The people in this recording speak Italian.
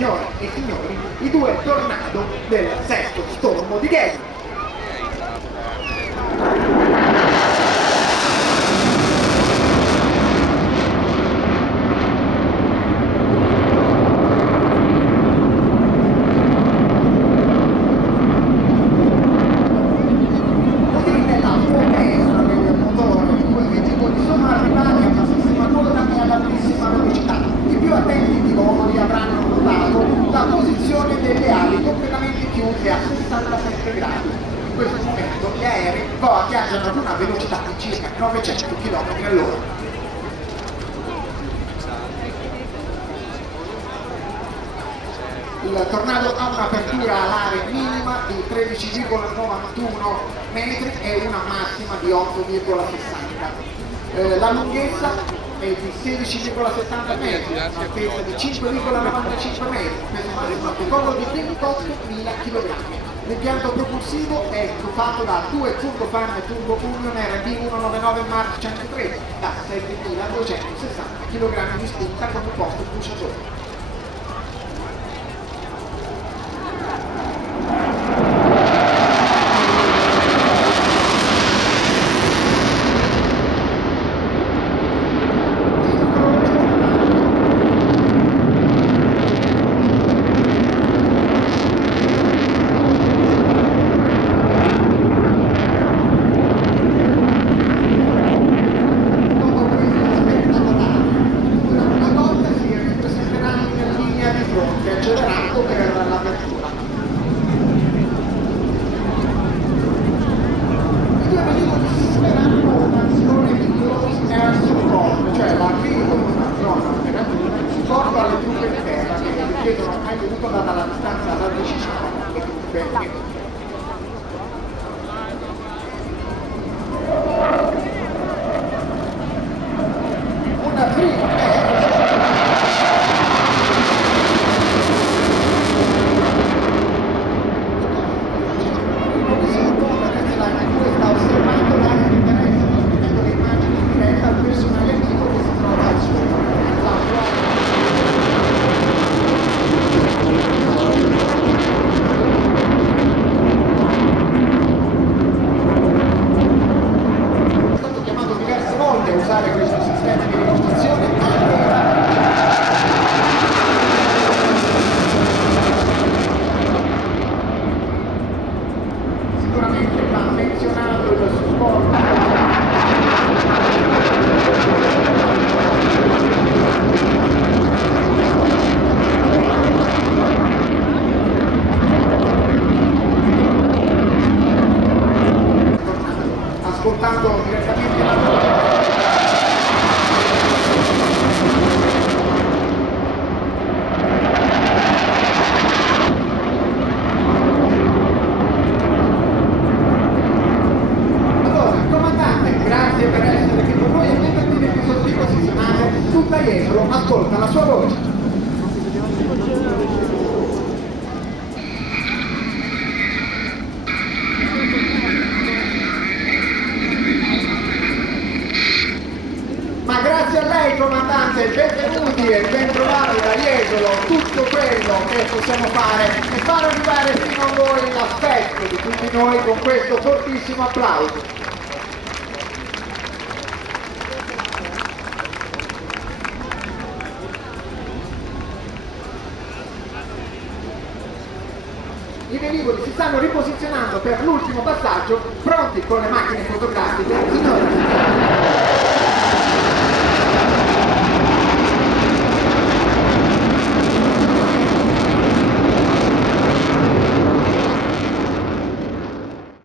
signore e signori, i due tornado del sesto stormo di Gale. A 67 gradi. In questo momento gli aerei viaggiano ad una velocità di circa 900 km all'ora. Il tornado ha un'apertura alare minima di 13,91 metri e una massima di 8,60. La lunghezza è di 16,70 metri, un'altezza di 5,95 metri, peso massimo decollo di 28.000 kg. L'impianto propulsivo è fatto da due turbofan Turbo Union RB199 Mark 103 da 7.260 kg di spinta con un posto pushatore. Accelerato per l'apertura. I due velivoli sistemeranno un'azione di close air support, cioè l'arrivo in una zona operativa in supporto alle truppe di terra che richiedono aiuto data la distanza raggiungibile alle truppe nemiche. Una prima usare questo sistema di ricostruzione sicuramente va menzionato il supporto ascoltando direttamente la per essere qui con noi e metterti nel dispositivo posizionale tutta Jesolo, ascolta la sua voce. Ma grazie a lei comandante, benvenuti e bentrovati da Jesolo. Tutto quello che possiamo fare è far arrivare fino a voi l'affetto di tutti noi con questo fortissimo applauso. I velivoli si stanno riposizionando per l'ultimo passaggio, pronti con le macchine fotografiche. Signore,